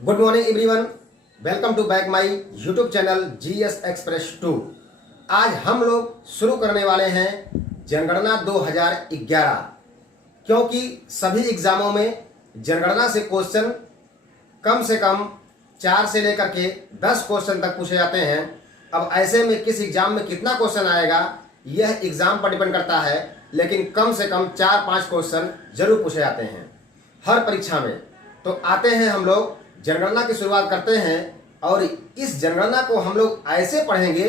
Good morning everyone, welcome to back my YouTube channel GS Express 2। आज हम लोग शुरू करने वाले हैं जनगणना 2011, क्योंकि सभी एग्जामों में जनगणना से क्वेश्चन कम से कम 4 से लेकर के 10 क्वेश्चन तक पूछे जाते हैं। अब ऐसे में किस एग्जाम में कितना क्वेश्चन आएगा यह एग्जाम पर डिपेंड करता है, लेकिन कम से कम 4-5 क्वेश्चन जरूर पूछे जाते हैं हर परीक्षा में। तो आते हैं हम लोग जनगणना की शुरुआत करते हैं, और इस जनगणना को हम लोग ऐसे पढ़ेंगे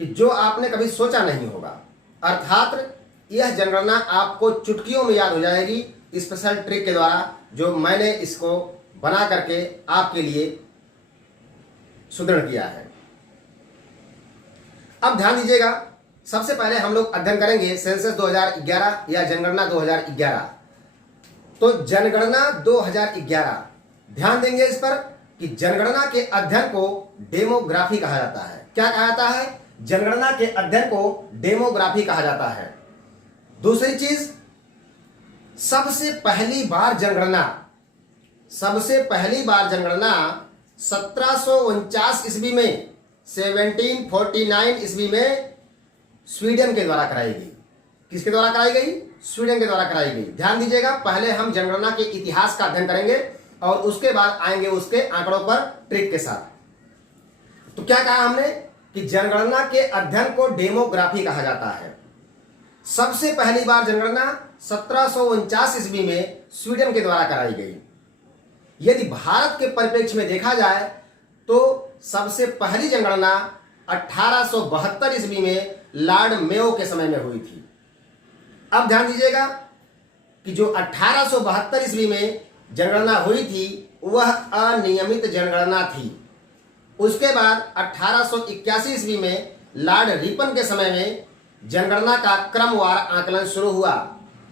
कि जो आपने कभी सोचा नहीं होगा। अर्थात यह जनगणना आपको चुटकियों में याद हो जाएगी स्पेशल ट्रिक के द्वारा, जो मैंने इसको बना करके आपके लिए सुदृढ़ किया है। अब ध्यान दीजिएगा, सबसे पहले हम लोग अध्ययन करेंगे सेंसस 2011 या जनगणना 2011। तो जनगणना 2011, ध्यान देंगे इस पर कि जनगणना के अध्ययन को डेमोग्राफी कहा जाता है। क्या कहा जाता है? जनगणना के अध्ययन को डेमोग्राफी कहा जाता है। दूसरी चीज, सबसे पहली बार जनगणना 1749 ईस्वी में 1749 ईस्वी में स्वीडन के द्वारा कराई गई। किसके द्वारा कराई गई? स्वीडन के द्वारा कराई गई। ध्यान दीजिएगा, पहले हम जनगणना के इतिहास का अध्ययन करेंगे और उसके बाद आएंगे उसके आंकड़ों पर ट्रिक के साथ। तो क्या कहा हमने कि जनगणना के अध्ययन को डेमोग्राफी कहा जाता है। सबसे पहली बार जनगणना 1749 ईस्वी में स्वीडन के द्वारा कराई गई। यदि भारत के परिप्रेक्ष्य में देखा जाए तो सबसे पहली जनगणना 1872 ईस्वी में लॉर्ड मेयो के समय में हुई थी। अब ध्यान दीजिएगा कि जो 1872 ईस्वी में जनगणना हुई थी वह अनियमित जनगणना थी। उसके बाद 1881 ईस्वी में लॉर्ड रिपन के समय में जनगणना का क्रमवार आकलन शुरू हुआ।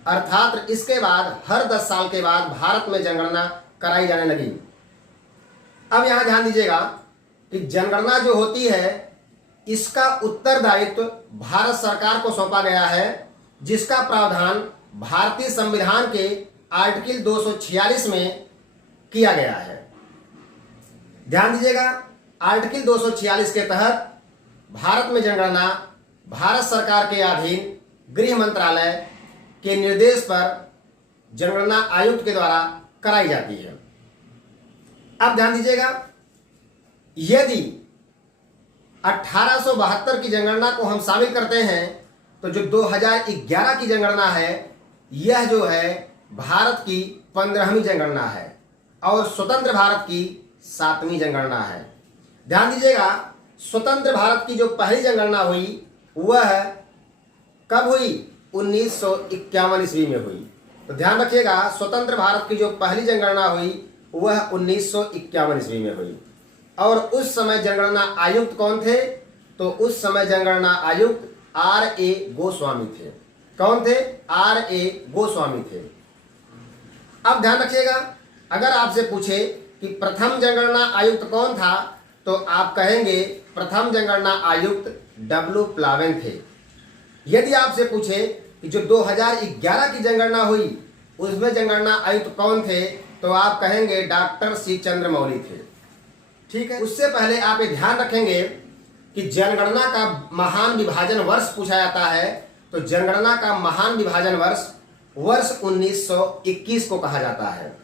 अर्थात इसके बाद हर 10 साल के बाद भारत में जनगणना कराई जाने लगी। अब यहां ध्यान दीजिएगा कि जनगणना जो होती है इसका उत्तरदायित्व भारत सरकार को सौंपा गया है, जिसका प्रावधान भारतीय संविधान के आर्टिकल 246 में किया गया है। ध्यान दीजिएगा, आर्टिकल 246 के तहत भारत में जनगणना भारत सरकार के अधीन गृह मंत्रालय के निर्देश पर जनगणना आयुक्त के द्वारा कराई जाती है। अब ध्यान दीजिएगा, यदि 1872 की जनगणना को हम शामिल करते हैं तो जो 2011 की जनगणना है यह जो है भारत की 15वीं जनगणना है और स्वतंत्र भारत की 7वीं जनगणना है। ध्यान दीजिएगा, स्वतंत्र भारत की जो पहली जनगणना हुई वह कब हुई? 1951 ईस्वी में हुई। तो ध्यान रखिएगा, स्वतंत्र भारत की जो पहली जनगणना हुई वह 1951 ईस्वी में हुई। और उस समय जनगणना आयुक्त कौन थे? तो उस समय जनगणना आयुक्त R.A. गोस्वामी थे। कौन थे? R.A. गोस्वामी थे। अब ध्यान रखिएगा, अगर आपसे पूछे कि प्रथम जनगणना आयुक्त कौन था तो आप कहेंगे प्रथम जनगणना आयुक्त W. प्लावेन थे। यदि आपसे पूछे कि जो 2011 की जनगणना हुई उसमें जनगणना आयुक्त कौन थे तो आप कहेंगे डॉक्टर C. चंद्रमौली थे। ठीक है, उससे पहले आप ये ध्यान रखेंगे कि जनगणना का महान विभाजन वर्ष पूछा जाता है। तो जनगणना का महान विभाजन वर्ष 1921 को कहा जाता है।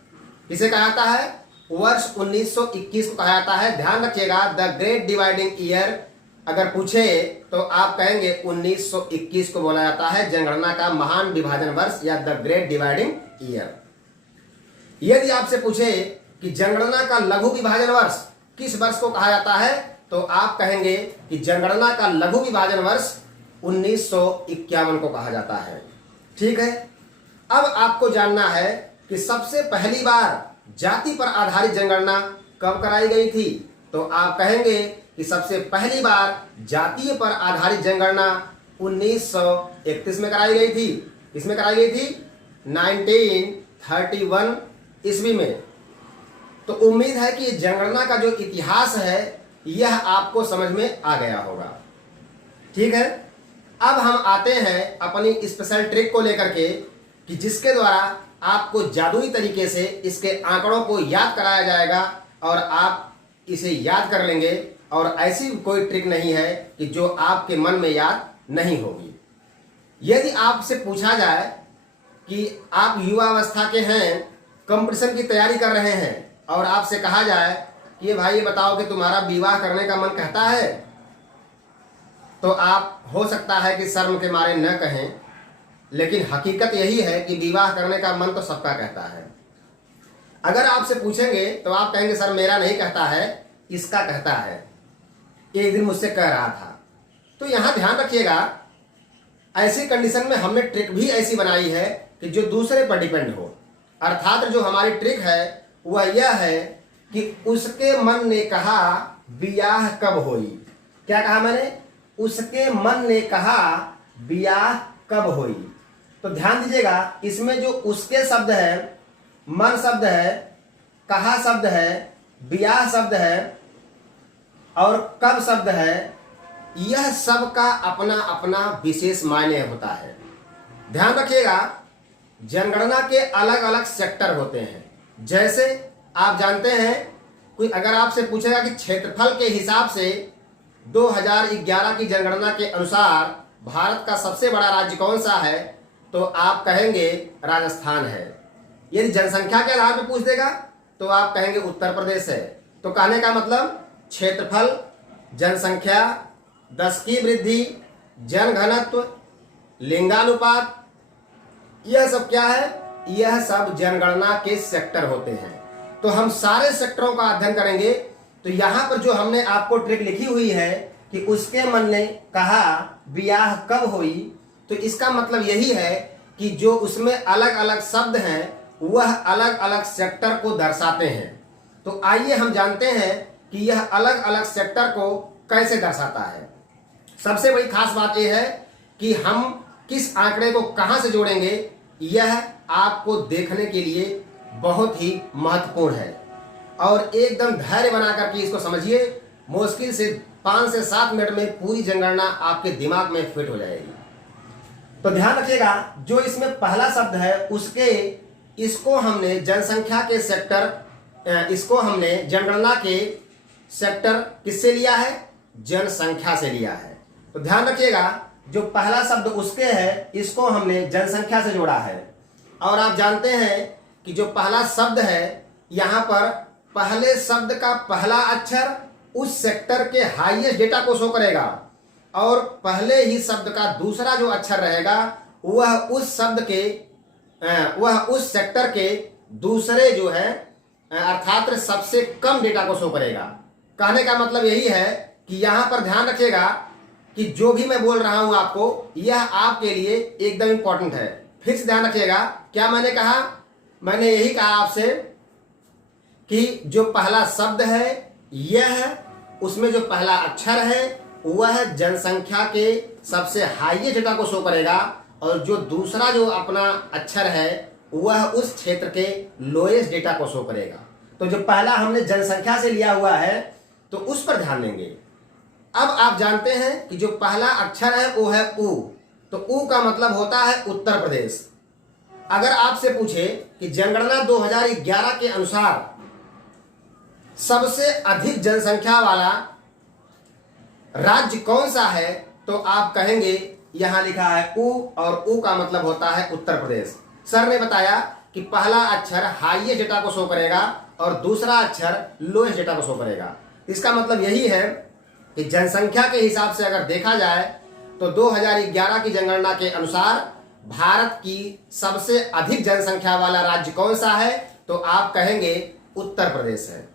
किसे कहा जाता है? वर्ष 1921 को कहा जाता है। ध्यान रखिएगा, द ग्रेट डिवाइडिंग ईयर अगर पूछे तो आप कहेंगे 1921 को बोला जाता है जनगणना का महान विभाजन वर्ष या द ग्रेट डिवाइडिंग ईयर। यदि आपसे पूछे कि जनगणना का लघु विभाजन वर्ष किस वर्ष को कहा जाता है तो आप कहेंगे कि जनगणना का लघु विभाजन वर्ष 1951 को कहा जाता है। ठीक है, अब आपको जानना है कि सबसे पहली बार जाति पर आधारित जनगणना कब कराई गई थी। तो आप कहेंगे कि सबसे पहली बार जातीय पर आधारित जनगणना 1931 में कराई गई थी। किसमें कराई गई थी? 1931 ईस्वी में। तो उम्मीद है कि जनगणना का जो इतिहास है यह आपको समझ में आ गया होगा। ठीक है, अब हम आते हैं अपनी स्पेशल ट्रिक को लेकर के कि जिसके द्वारा आपको जादुई तरीके से इसके आंकड़ों को याद कराया जाएगा और आप इसे याद कर लेंगे, और ऐसी कोई ट्रिक नहीं है कि जो आपके मन में याद नहीं होगी। यदि आपसे पूछा जाए कि आप युवावस्था के हैं, कंपटीशन की तैयारी कर रहे हैं, और आपसे कहा जाए कि ये भाई ये बताओ कि तुम्हारा विवाह करने का मन कहता है, तो आप हो सकता है कि शर्म के मारे न कहें, लेकिन हकीकत यही है कि विवाह करने का मन तो सबका कहता है। अगर आपसे पूछेंगे तो आप कहेंगे सर मेरा नहीं कहता है, इसका कहता है, एक दिन मुझसे कह रहा था। तो यहां ध्यान रखिएगा, ऐसी कंडीशन में हमने ट्रिक भी ऐसी बनाई है कि जो दूसरे पर डिपेंड हो। अर्थात जो हमारी ट्रिक है वह यह है कि उसके मन ने कहा ब्याह कब होई। क्या कहा मैंने? उसके मन ने कहा ब्याह कब होई। तो ध्यान दीजिएगा, इसमें जो उसके शब्द है, मन शब्द है, कहा शब्द है, ब्याह शब्द है और कब शब्द है, यह सब का अपना अपना विशेष मायने होता है। ध्यान रखिएगा, जनगणना के अलग अलग सेक्टर होते हैं। जैसे आप जानते हैं, कोई अगर आपसे पूछेगा कि क्षेत्रफल के हिसाब से 2011 की जनगणना के अनुसार भारत का सबसे बड़ा राज्य कौन सा है, तो आप कहेंगे राजस्थान है। यदि जनसंख्या के आधार पर पूछ देगा तो आप कहेंगे उत्तर प्रदेश है। तो कहने का मतलब क्षेत्रफल, जनसंख्या, 10 की वृद्धि, जनघनत्व, लिंगानुपात, यह सब क्या है? यह सब जनगणना के सेक्टर होते हैं। तो हम सारे सेक्टरों का अध्ययन करेंगे। तो यहां पर जो हमने आपको ट्रिक लिखी हुई है कि उसके मन ने कहा ब्याह कब हुई, तो इसका मतलब यही है कि जो उसमें अलग अलग शब्द हैं वह अलग अलग सेक्टर को दर्शाते हैं। तो आइए हम जानते हैं कि यह अलग अलग सेक्टर को कैसे दर्शाता है। सबसे बड़ी खास बात यह है कि हम किस आंकड़े को कहां से जोड़ेंगे, यह आपको देखने के लिए बहुत ही महत्वपूर्ण है। और एकदम धैर्य बना करके इसको समझिए, मुश्किल से 5 से 7 मिनट में पूरी जनगणना आपके दिमाग में फिट हो जाएगी। तो ध्यान रखिएगा, जो इसमें पहला शब्द है इसको हमने जनसंख्या के सेक्टर, इसको हमने जनगणना के सेक्टर किससे लिया है? जनसंख्या से लिया है। तो ध्यान रखिएगा, जो पहला शब्द उसके है इसको हमने जनसंख्या से जोड़ा है। और आप जानते हैं कि जो पहला शब्द है, यहां पर पहले शब्द का पहला अक्षर उस सेक्टर के हाईएस्ट डेटा को शो करेगा, और पहले ही शब्द का दूसरा जो अक्षर रहेगा वह उस सेक्टर के दूसरे जो है अर्थात सबसे कम डेटा को शो करेगा। कहने का मतलब यही है कि यहां पर ध्यान रखिएगा कि जो भी मैं बोल रहा हूं आपको, यह आपके लिए एकदम इंपॉर्टेंट है। फिर से ध्यान रखिएगा, क्या मैंने कहा? मैंने यही कहा आपसे कि जो पहला शब्द है यह, उसमें जो पहला अक्षर है वह जनसंख्या के सबसे हाईएस्ट डेटा को शो करेगा, और जो दूसरा जो अपना अक्षर है वह उस क्षेत्र के लोएस्ट डेटा को शो करेगा। तो जो पहला हमने जनसंख्या से लिया हुआ है तो उस पर ध्यान देंगे। अब आप जानते हैं कि जो पहला अक्षर है वो है उ। तो उ का मतलब होता है उत्तर प्रदेश। अगर आपसे पूछे कि जनगणना 2011 के अनुसार सबसे अधिक जनसंख्या वाला राज्य कौन सा है, तो आप कहेंगे यहां लिखा है उ, और उ का मतलब होता है उत्तर प्रदेश। सर ने बताया कि पहला अक्षर हाईएस्ट डेटा को शो करेगा और दूसरा अक्षर लोएस्ट डेटा को शो करेगा। इसका मतलब यही है कि जनसंख्या के हिसाब से अगर देखा जाए तो 2011 की जनगणना के अनुसार भारत की सबसे अधिक जनसंख्या वाला राज्य कौन सा है, तो आप कहेंगे उत्तर प्रदेश है।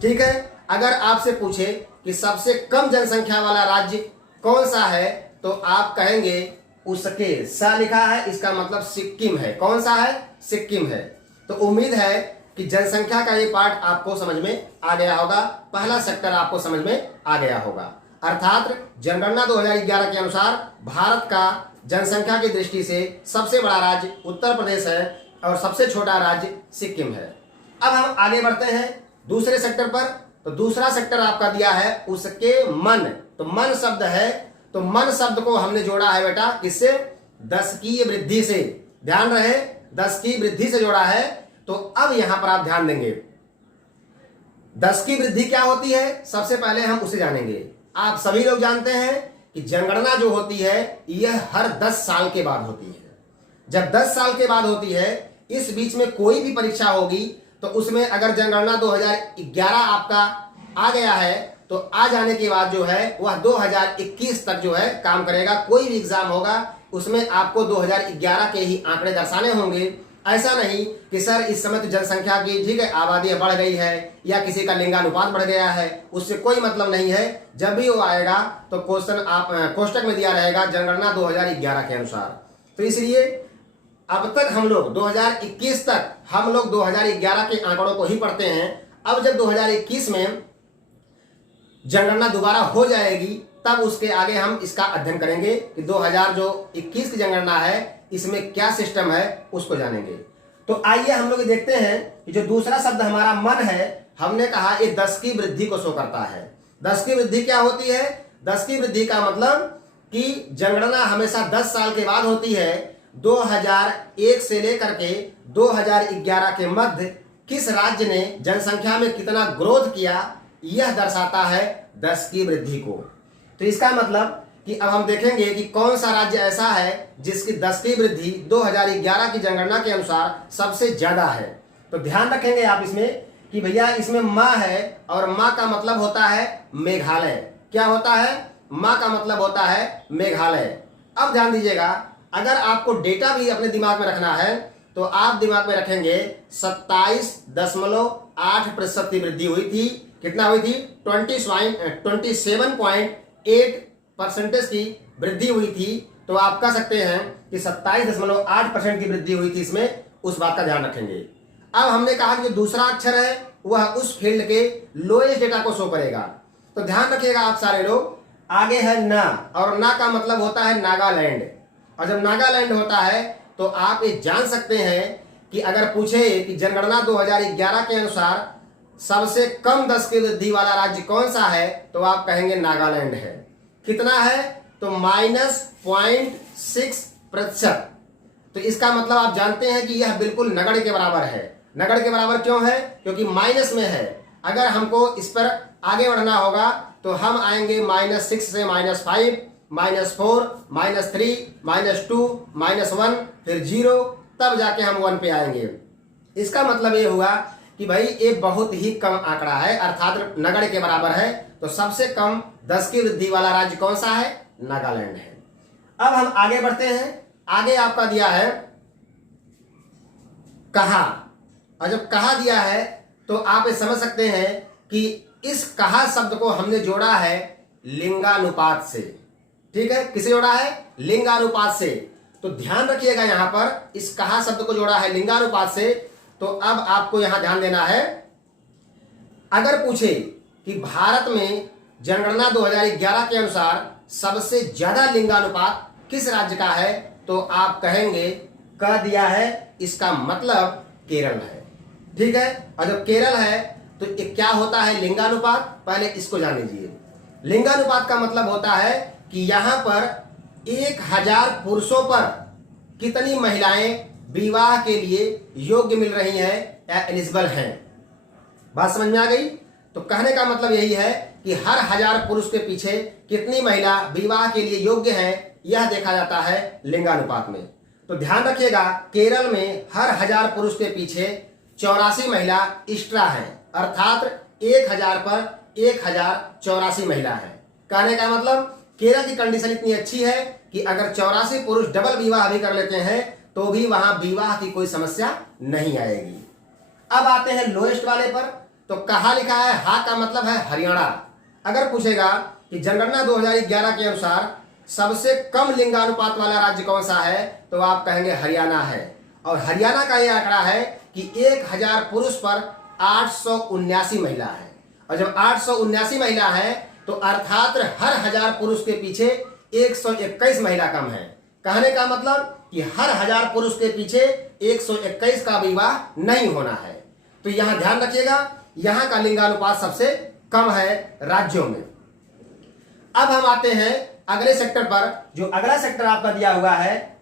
ठीक है। अगर आपसे पूछे कि सबसे कम जनसंख्या वाला राज्य कौन सा है, तो आप कहेंगे उसके सा लिखा है, इसका मतलब सिक्किम है। कौन सा है? सिक्किम है। तो उम्मीद है कि जनसंख्या का ये पार्ट आपको समझ में आ गया होगा, पहला सेक्टर आपको समझ में आ गया होगा। अर्थात जनगणना 2011 के अनुसार भारत का जनसंख्या की दृष्टि से सबसे बड़ा राज्य उत्तर प्रदेश है और सबसे छोटा राज्य सिक्किम है। अब हम आगे बढ़ते हैं दूसरे सेक्टर पर। तो दूसरा सेक्टर आपका दिया है उसके मन। तो मन शब्द है, तो मन शब्द को हमने जोड़ा है बेटा किससे? 10 की वृद्धि से। ध्यान रहे, 10 की वृद्धि से जोड़ा है। तो अब यहां पर आप ध्यान देंगे, 10 की वृद्धि क्या होती है, सबसे पहले हम उसे जानेंगे। आप सभी लोग जानते हैं कि जनगणना जो होती है यह हर 10 साल के बाद होती है। जब 10 साल के बाद होती है, इस बीच में कोई भी परीक्षा होगी तो उसमें अगर जनगणना 2011 आपका आ गया है तो आ जाने के बाद जो है वह 2021 तक जो है काम करेगा। कोई भी एग्जाम होगा उसमें आपको 2011 के ही आंकड़े दर्शाने होंगे। ऐसा नहीं कि सर इस समय तो जनसंख्या की ठीक है आबादी बढ़ गई है या किसी का लिंगानुपात बढ़ गया है, उससे कोई मतलब नहीं है। जब भी वो आएगा तो क्वेश्चन आप कोष्टक में दिया रहेगा जनगणना 2011 के अनुसार। तो इसलिए अब तक हम लोग 2021 तक हम लोग 2011 के आंकड़ों को ही पढ़ते हैं। अब जब 2021 में जनगणना दोबारा हो जाएगी तब उसके आगे हम इसका अध्ययन करेंगे कि 2021 की जनगणना है इसमें क्या सिस्टम है उसको जानेंगे। तो आइए हम लोग देखते हैं कि जो दूसरा शब्द हमारा मन है, हमने कहा ये 10 की वृद्धि को शो करता है। 10 की वृद्धि क्या होती है? 10 की वृद्धि का मतलब कि जनगणना हमेशा 10 साल के बाद होती है। 2001 से लेकर के 2011 के मध्य किस राज्य ने जनसंख्या में कितना ग्रोथ किया यह दर्शाता है 10 की वृद्धि को। तो इसका मतलब कि अब हम देखेंगे कि कौन सा राज्य ऐसा है जिसकी 10 की वृद्धि 2011 की जनगणना के अनुसार सबसे ज्यादा है। तो ध्यान रखेंगे आप इसमें कि भैया इसमें माँ है और माँ का मतलब होता है मेघालय। क्या होता है? माँ का मतलब होता है मेघालय। अब ध्यान दीजिएगा, अगर आपको डेटा भी अपने दिमाग में रखना है तो आप दिमाग में रखेंगे 27.8% की वृद्धि हुई थी। कितना हुई थी? 27.8% की वृद्धि हुई थी। तो आप कह सकते हैं कि 27.8% की वृद्धि हुई थी इसमें, उस बात का ध्यान रखेंगे। अब हमने कहा कि जो दूसरा अक्षर है वह उस फील्ड के लोएस्ट डेटा को शो करेगा। तो ध्यान रखिएगा आप सारे लोग, आगे है ना, और ना का मतलब होता है नागालैंड। और जब नागालैंड होता है तो आप ये जान सकते हैं कि अगर पूछे कि जनगणना 2011 के अनुसार सबसे कम 10 की वृद्धि वाला राज्य कौन सा है तो आप कहेंगे नागालैंड है। कितना है? तो -0.6%। तो इसका मतलब आप जानते हैं कि यह बिल्कुल नगण्य के बराबर है। नगण्य के बराबर क्यों है? क्योंकि माइनस में है। अगर हमको इस पर आगे बढ़ना होगा तो हम आएंगे -6 से -5, -4, -3, -2, -1, फिर 0, तब जाके हम 1 पे आएंगे। इसका मतलब ये हुआ कि भाई ये बहुत ही कम आंकड़ा है, अर्थात नगण्य के बराबर है। तो सबसे कम 10 की वृद्धि वाला राज्य कौन सा है? नागालैंड है। अब हम आगे बढ़ते हैं। आगे आपका दिया है कहा, और जब कहा दिया है तो आप ये समझ सकते हैं कि इस कहा शब्द को हमने जोड़ा है लिंगानुपात से। ठीक है, किसे जोड़ा है? लिंगानुपात से। तो ध्यान रखिएगा, यहां पर इस कहा शब्द को जोड़ा है लिंगानुपात से। तो अब आपको यहां ध्यान देना है, अगर पूछे कि भारत में जनगणना 2011 के अनुसार सबसे ज्यादा लिंगानुपात किस राज्य का है तो आप कहेंगे, कह दिया है, इसका मतलब केरल है। ठीक है, और जब केरल है तो ये क्या होता है लिंगानुपात? पहले इसको जान लीजिए। लिंगानुपात का मतलब होता है कि यहां पर 1000 पुरुषों पर कितनी महिलाएं विवाह के लिए योग्य मिल रही हैं या एलिजिबल हैं। बात समझ में आ गई? तो कहने का मतलब यही है कि हर 1000 पुरुष के पीछे कितनी महिला विवाह के लिए योग्य है, यह देखा जाता है लिंगानुपात में। तो ध्यान रखिएगा, केरल में हर 1000 पुरुष के पीछे 84 महिला एक्स्ट्रा है, अर्थात 1000 पर 1084 महिला है। कहने का मतलब केरल की कंडीशन इतनी अच्छी है कि अगर 84 पुरुष डबल विवाह भी कर लेते हैं तो भी वहां विवाह की कोई समस्या नहीं आएगी। अब आते हैं लोएस्ट वाले पर। तो कहा लिखा है, हा का मतलब है हरियाणा। अगर पूछेगा कि जनगणना 2011 के अनुसार सबसे कम लिंगानुपात वाला राज्य कौन सा है तो आप कहेंगे हरियाणा है। और हरियाणा का यह आंकड़ा है कि 1000 पुरुष पर 879 महिला है। और जब 879 महिला है तो अर्थात हर 1000 पुरुष के पीछे 121 महिला कम है। कहने का मतलब कि हर 1000 पुरुष के पीछे 121 का विवाह नहीं होना है। तो यहां ध्यान रखिएगा, यहां का लिंगानुपात सबसे कम है राज्यों में। अब हम आते हैं अगले सेक्टर पर। जो अगला सेक्टर आपका दिया हुआ है,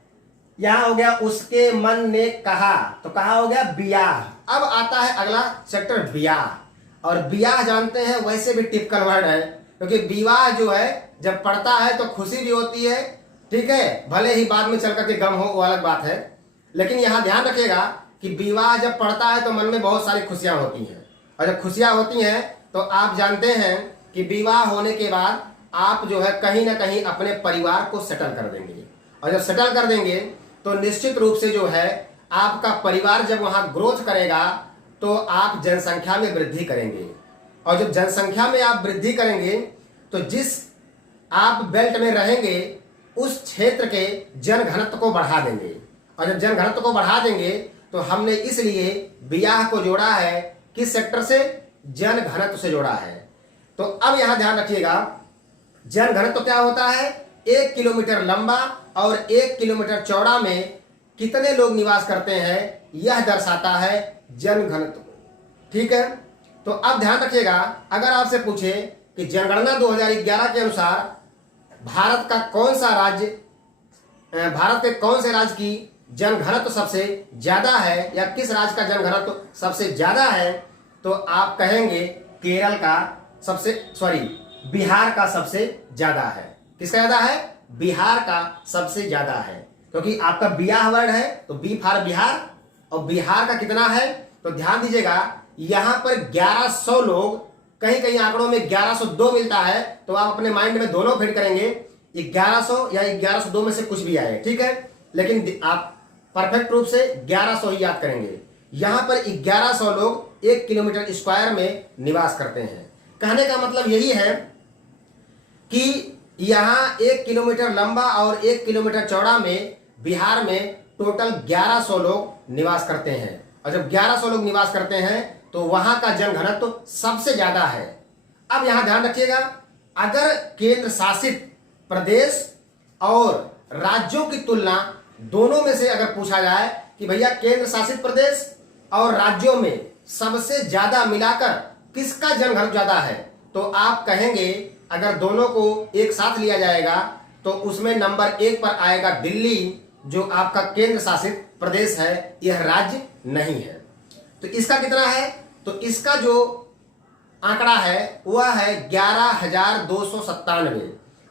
यहां हो गया उसके मन ने कहा, तो कहा हो गया ब्याह। अब आता है अगला सेक्टर ब्याह। और ब्याह जानते हैं वैसे भी टिपिकल वर्ड है, क्योंकि विवाह जो है जब पड़ता है तो खुशी भी होती है, ठीक है, भले ही बाद में चल करके गम हो वो अलग बात है, लेकिन यहाँ ध्यान रखिएगा कि विवाह जब पड़ता है तो मन में बहुत सारी खुशियां होती हैं, और जब खुशियां होती हैं तो आप जानते हैं कि विवाह होने के बाद आप जो है कहीं ना कहीं अपने परिवार को सेटल कर देंगे, और जब सेटल कर देंगे तो निश्चित रूप से जो है आपका परिवार जब वहां ग्रोथ करेगा तो आप जनसंख्या में वृद्धि करेंगे, और जब जनसंख्या में आप वृद्धि करेंगे तो जिस आप बेल्ट में रहेंगे उस क्षेत्र के जनघनत्व को बढ़ा देंगे, और जब जनघनत्व को बढ़ा देंगे तो हमने इसलिए ब्याह को जोड़ा है किस सेक्टर से, जनघनत्व से जोड़ा है। तो अब यहां ध्यान रखिएगा, जनघनत्व क्या होता है, 1 किलोमीटर लंबा और 1 किलोमीटर चौड़ा में कितने लोग निवास करते हैं यह दर्शाता है जनघनत्व को, ठीक है। तो अब ध्यान रखिएगा, अगर आपसे पूछे कि जनगणना 2011 के अनुसार भारत का कौन सा राज्य, भारत के कौन से राज्य की जनघनत्व सबसे ज्यादा है या किस राज्य का जनघनत्व सबसे ज्यादा है, तो आप कहेंगे केरल का सबसे, सॉरी, बिहार का सबसे ज्यादा है। किसका ज्यादा है, बिहार का सबसे ज्यादा है, क्योंकि आपका बियाह वर्ड है तो बी फॉर बिहार, और बिहार का कितना है तो ध्यान दीजिएगा यहां पर 1100 लोग, कहीं कहीं आंकड़ों में 1102 मिलता है, तो आप अपने माइंड में दोनों फिट करेंगे, 1100 या 1102 में से कुछ भी आए, ठीक है, लेकिन आप परफेक्ट रूप से 1100 ही याद करेंगे। यहां पर 1100 लोग 1 किलोमीटर स्क्वायर में निवास करते हैं। कहने का मतलब यही है कि यहां 1 किलोमीटर लंबा और 1 किलोमीटर चौड़ा में बिहार में टोटल 1100 लोग निवास करते हैं, और जब 1100 लोग निवास करते हैं तो वहां का जनघनत्व सबसे ज्यादा है। अब यहां ध्यान रखिएगा, अगर केंद्र शासित प्रदेश और राज्यों की तुलना दोनों में से अगर पूछा जाए कि भैया केंद्र शासित प्रदेश और राज्यों में सबसे ज्यादा मिलाकर किसका जनघनत्व ज्यादा है, तो आप कहेंगे अगर दोनों को एक साथ लिया जाएगा तो उसमें नंबर 1 पर आएगा दिल्ली, जो आपका केंद्र शासित प्रदेश है, यह राज्य नहीं है। तो इसका कितना है, तो इसका जो आंकड़ा है वह है 11,297,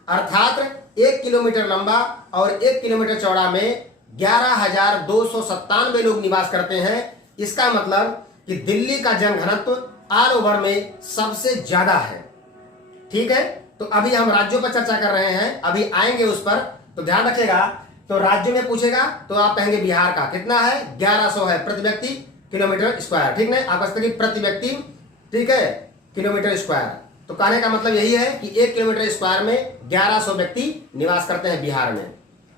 अर्थात 1 किलोमीटर लंबा और 1 किलोमीटर चौड़ा में 11,297 लोग निवास करते हैं। इसका मतलब कि दिल्ली का जनघनत्व ऑल ओवर में सबसे ज्यादा है, ठीक है। तो अभी हम राज्यों पर चर्चा कर रहे हैं, अभी आएंगे उस पर, तो ध्यान रखिएगा। तो राज्यों में पूछेगा तो आप कहेंगे बिहार का कितना है, 1100 है प्रति व्यक्ति किलोमीटर स्क्वायर, ठीक है, आप प्रति व्यक्ति, ठीक है, किलोमीटर स्क्वायर। तो कहने का मतलब यही है कि 1 किलोमीटर स्क्वायर में 1100 व्यक्ति निवास करते हैं बिहार में।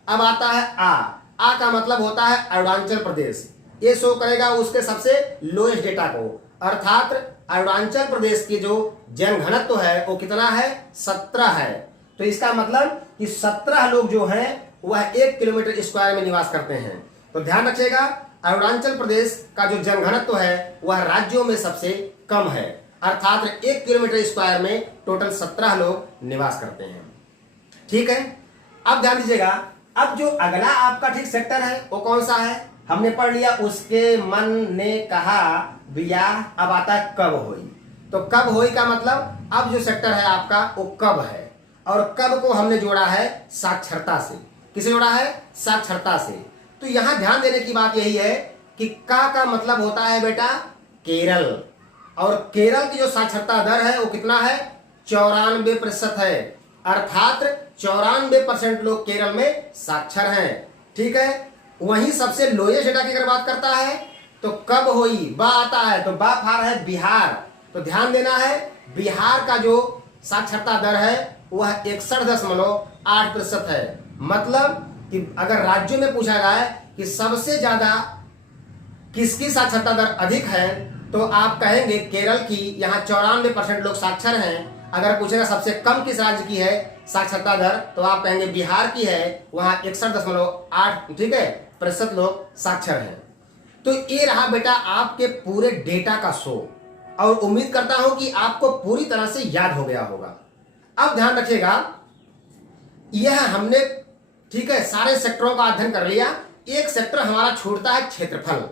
अब आता है आ का मतलब होता है अरुणाचल प्रदेश, ये शो करेगा उसके सबसे लोएस्ट डेटा को, अर्थात अरुणाचल प्रदेश की जो जनघनत्व है वो कितना है, 17 है। तो इसका मतलब कि 17 लोग जो हैं वह 1 किलोमीटर स्क्वायर में निवास करते हैं। तो ध्यान रखिएगा, अरुणाचल प्रदेश का जो जनघनत्व है वह राज्यों में सबसे कम है, अर्थात 1 किलोमीटर स्क्वायर में टोटल 17 लोग निवास करते हैं, ठीक है। अब ध्यान दीजिएगा, अब जो अगला आपका ठीक सेक्टर है वो कौन सा है, हमने पढ़ लिया उसके मन ने कहा ब्याह, अब आता है कब होई। तो कब होई का मतलब अब जो सेक्टर है आपका वो कब है, और कब को हमने जोड़ा है साक्षरता से। किसे जोड़ा है, साक्षरता से। तो यहां ध्यान देने की बात यही है कि का मतलब होता है बेटा केरल, और केरल की जो साक्षरता दर है वो कितना है, 94% है, अर्थात 94% लोग केरल में साक्षर हैं, ठीक है। वहीं सबसे लोएस्ट डेटा की अगर बात करता है तो कब होई, बा आता है, तो बा फार है बिहार। तो ध्यान देना है, बिहार का जो साक्षरता दर है वह 61.8% है। मतलब कि अगर राज्यों में पूछा जाए कि सबसे ज्यादा किसकी साक्षरता दर अधिक है, तो आप कहेंगे केरल की, यहाँ 94% लोग साक्षर हैं। अगर पूछेगा सबसे कम किस राज्य की है साक्षरता दर, तो आप कहेंगे बिहार की है, वहां 61.8, ठीक है, प्रतिशत लोग साक्षर हैं। तो ये रहा बेटा आपके पूरे डेटा का शो, और उम्मीद करता हूं कि आपको पूरी तरह से याद हो गया होगा। अब ध्यान रखिएगा, यह हमने, ठीक है, सारे सेक्टरों का अध्ययन कर लिया। एक सेक्टर हमारा छूटता है क्षेत्रफल।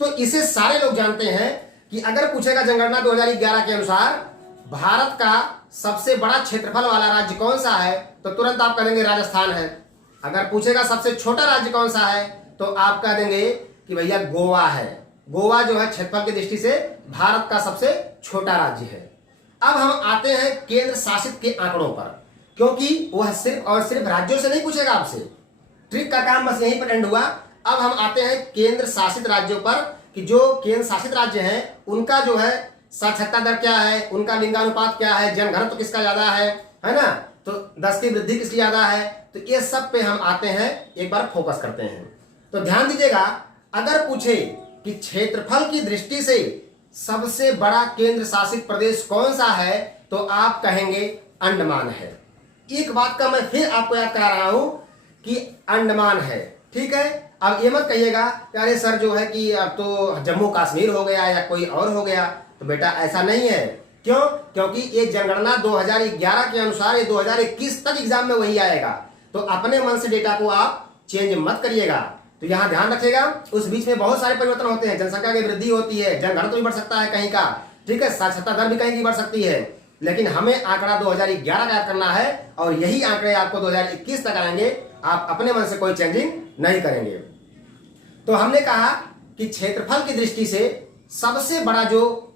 तो इसे सारे लोग जानते हैं कि अगर पूछेगा जनगणना 2011 के अनुसार भारत का सबसे बड़ा क्षेत्रफल वाला राज्य कौन सा है, तो तुरंत आप कह देंगे राजस्थान है। अगर पूछेगा सबसे छोटा राज्य कौन सा है, तो आप कह देंगे कि भैया गोवा है। गोवा जो है क्षेत्रफल की दृष्टि से भारत का सबसे छोटा राज्य है। अब हम आते हैं केंद्र शासित के आंकड़ों पर, क्योंकि वह सिर्फ और सिर्फ राज्यों से नहीं पूछेगा आपसे, ट्रिक का काम बस यहीं पर एंड हुआ। अब हम आते हैं केंद्र शासित राज्यों पर कि जो केंद्र शासित राज्य हैं उनका जो है साक्षरता दर क्या है, उनका लिंगानुपात क्या है, जनघनत्व किसका ज्यादा है ना, तो 10 की वृद्धि किसकी ज्यादा है, तो ये सब पे हम आते हैं, एक बार फोकस करते हैं। तो ध्यान दीजिएगा, अगर पूछे कि क्षेत्रफल की दृष्टि से सबसे बड़ा केंद्र शासित प्रदेश कौन सा है, तो आप कहेंगे अंडमान है। एक बात का मैं फिर आपको याद करा रहा हूं कि अंडमान है, ठीक है। अब ये मत कहिएगा कि अरे सर जो है कि अब तो जम्मू कश्मीर हो गया या कोई और हो गया, तो बेटा ऐसा नहीं है। क्यों? क्योंकि ये जनगणना 2011 के अनुसार ये 2021 तक एग्जाम में वही आएगा, तो अपने मन से डेटा को आप चेंज मत करिएगा। तो यहाँ ध्यान रखिएगा, उस बीच में बहुत सारे परिवर्तन होते हैं, जनसंख्या की वृद्धि होती है, जनघनत्व भी बढ़ सकता है कहीं का, ठीक है, साक्षरता दर भी कहीं की बढ़ सकती है, लेकिन हमें आंकड़ा 2011 का याद करना है और यही आंकड़े आपको 2021 तक आएंगे। आप अपने मन से कोई चेंजिंग नहीं करेंगे। तो हमने कहा कि क्षेत्रफल की दृष्टि से सबसे बड़ा जो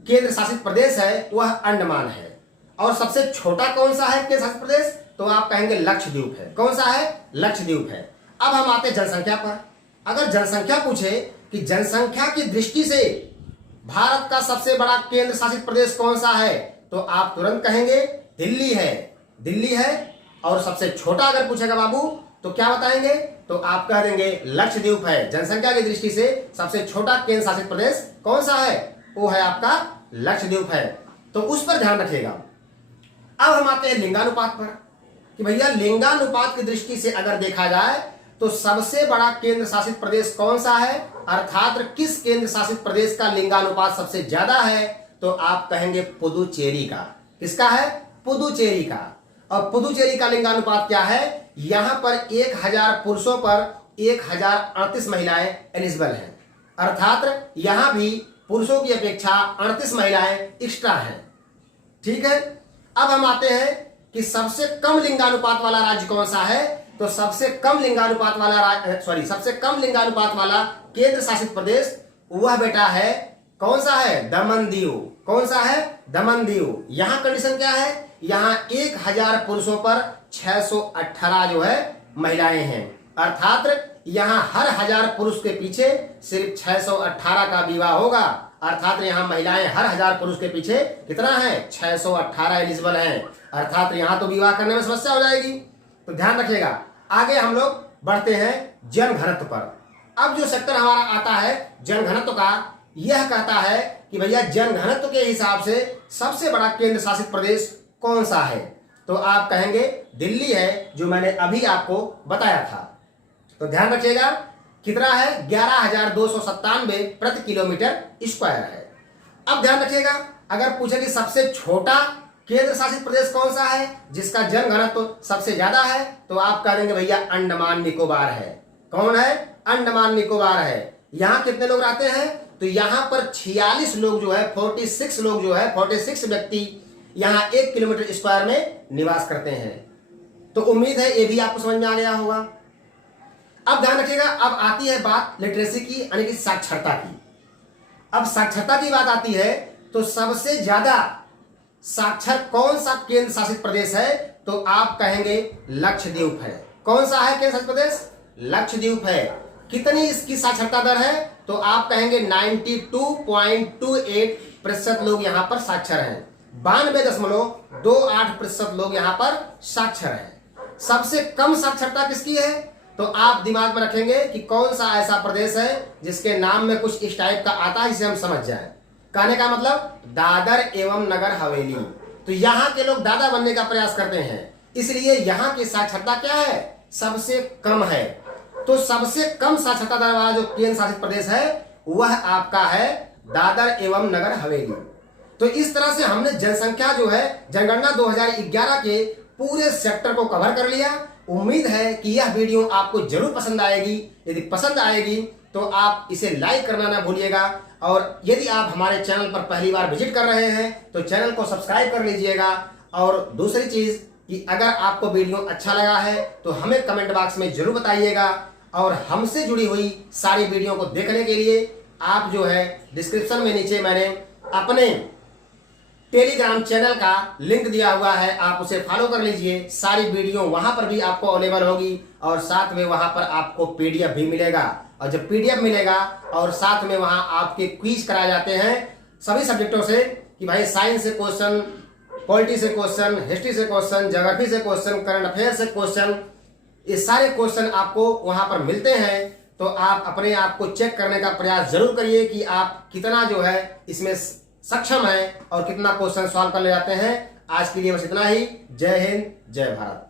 केंद्र शासित प्रदेश है वह अंडमान है, और सबसे छोटा कौन सा है केंद्र शासित प्रदेश, तो आप कहेंगे लक्षद्वीप है। कौन सा है? लक्षद्वीप है। अब हम आते हैं जनसंख्या पर। अगर जनसंख्या पूछे कि जनसंख्या की दृष्टि से भारत का सबसे बड़ा केंद्र शासित प्रदेश कौन सा है, तो आप तुरंत कहेंगे दिल्ली है। दिल्ली है। और सबसे छोटा अगर पूछेगा बाबू तो क्या बताएंगे, तो आप कह देंगे लक्षद्वीप है। जनसंख्या की दृष्टि से सबसे छोटा केंद्र शासित प्रदेश कौन सा है, वो है आपका लक्षद्वीप है। तो उस पर ध्यान रखिएगा। अब हम आते हैं लिंगानुपात पर कि भैया लिंगानुपात की दृष्टि से अगर देखा जाए तो सबसे बड़ा केंद्र शासित प्रदेश कौन सा है, अर्थात किस केंद्र शासित प्रदेश का लिंगानुपात सबसे ज्यादा है, तो आप कहेंगे पुदुचेरी का। किसका है? पुदुचेरी का। और पुदुचेरी का लिंगानुपात क्या है, यहां पर 1000 पुरुषों पर 1038 महिलाएं एलिजिबल हैं, अर्थात यहां भी पुरुषों की अपेक्षा 38 महिलाएं एक्स्ट्रा हैं, ठीक है। अब हम आते हैं कि सबसे कम लिंगानुपात वाला राज्य कौन सा है, तो सबसे कम लिंगानुपात वाला केंद्र शासित प्रदेश वह बेटा है, कौन सा है? दमन दीव। कौन सा है? दमन दीव। यहां कंडीशन क्या है, यहां 1000 पुरुषों पर 618 जो है महिलाएं हैं, अर्थात यहां हर 1000 पुरुष के पीछे सिर्फ 618 का विवाह होगा, अर्थात यहां महिलाएं हर 1000 पुरुष के पीछे कितना है? 618 एलिजिबल हैं, अर्थात यहां तो विवाह करने में समस्या हो जाएगी। तो ध्यान रखिएगा। आगे हम लोग बढ़ते हैं जनघनत्व पर। अब जो सेक्टर हमारा आता है जनघनत्व का, यह कहता है कि भैया जनघनत्व के हिसाब से सबसे बड़ा केंद्र शासित प्रदेश कौन सा है, तो आप कहेंगे दिल्ली है, जो मैंने अभी आपको बताया था। तो ध्यान रखिएगा कितना है? 11,297 प्रति किलोमीटर स्क्वायर है। अब ध्यान रखिएगा, अगर पूछे कि सबसे छोटा केंद्र शासित प्रदेश कौन सा है जिसका जनघनत्व सबसे ज्यादा है, तो आप कह देंगे भैया अंडमान निकोबार है। कौन है? अंडमान निकोबार है। यहाँ कितने लोग रहते हैं, तो यहाँ पर 46 लोग जो है 46 व्यक्ति यहाँ 1 किलोमीटर स्क्वायर में निवास करते हैं। तो उम्मीद है ये भी आपको समझ में आ गया होगा। अब ध्यान रखिएगा, अब आती है बात लिटरेसी की, यानी कि साक्षरता की। अब साक्षरता की बात आती है तो सबसे ज्यादा साक्षर कौन सा केंद्र शासित प्रदेश है, तो आप कहेंगे लक्षद्वीप है। कौन सा है केंद्र शासित प्रदेश? लक्षद्वीप है। कितनी इसकी साक्षरता दर है, तो आप कहेंगे 92.28% लोग यहाँ पर साक्षर हैं, 92.28% लोग यहाँ पर साक्षर हैं। सबसे कम साक्षरता किसकी है, तो आप दिमाग में रखेंगे कि कौन सा ऐसा प्रदेश है जिसके नाम में कुछ इस टाइप का आता है, जिसे हम समझ जाएं। कहने का मतलब दादर एवं नगर हवेली। तो यहाँ के लोग दादा बनने का प्रयास करते हैं, इसलिए यहाँ की साक्षरता क्या है? सबसे कम है। तो सबसे कम साक्षरता दर वाला जो केंद्र शासित प्रदेश है वह आपका है दादर एवं नगर हवेली। तो इस तरह से हमने जनसंख्या जो है जनगणना 2011 के पूरे सेक्टर को कवर कर लिया। उम्मीद है कि यह वीडियो आपको जरूर पसंद आएगी। यदि पसंद आएगी तो आप इसे लाइक करना ना भूलिएगा। और यदि आप हमारे चैनल पर पहली बार विजिट कर रहे हैं तो चैनल को सब्सक्राइब कर लीजिएगा। और दूसरी चीज कि अगर आपको वीडियो अच्छा लगा है तो हमें कमेंट बॉक्स में जरूर बताइएगा। और हमसे जुड़ी हुई सारी वीडियो को देखने के लिए आप जो है डिस्क्रिप्शन में नीचे मैंने अपने टेलीग्राम चैनल का लिंक दिया हुआ है, आप उसे फॉलो कर लीजिए। सारी वीडियो वहां पर भी आपको अवेलेबल होगी और साथ में वहां पर आपको पीडीएफ भी मिलेगा। और जब पीडीएफ मिलेगा और साथ में वहां आपके क्विज कराए जाते हैं सभी सब्जेक्टों से, कि भाई साइंस से क्वेश्चन, पॉलिटी से क्वेश्चन, हिस्ट्री से क्वेश्चन, ज्योग्राफी से क्वेश्चन, करंट अफेयर से क्वेश्चन, ये सारे क्वेश्चन आपको वहां पर मिलते हैं। तो आप अपने आप को चेक करने का प्रयास जरूर करिए कि आप कितना जो है इसमें सक्षम है और कितना क्वेश्चन सॉल्व कर ले जाते हैं। आज के लिए बस इतना ही। जय हिंद, जय भारत।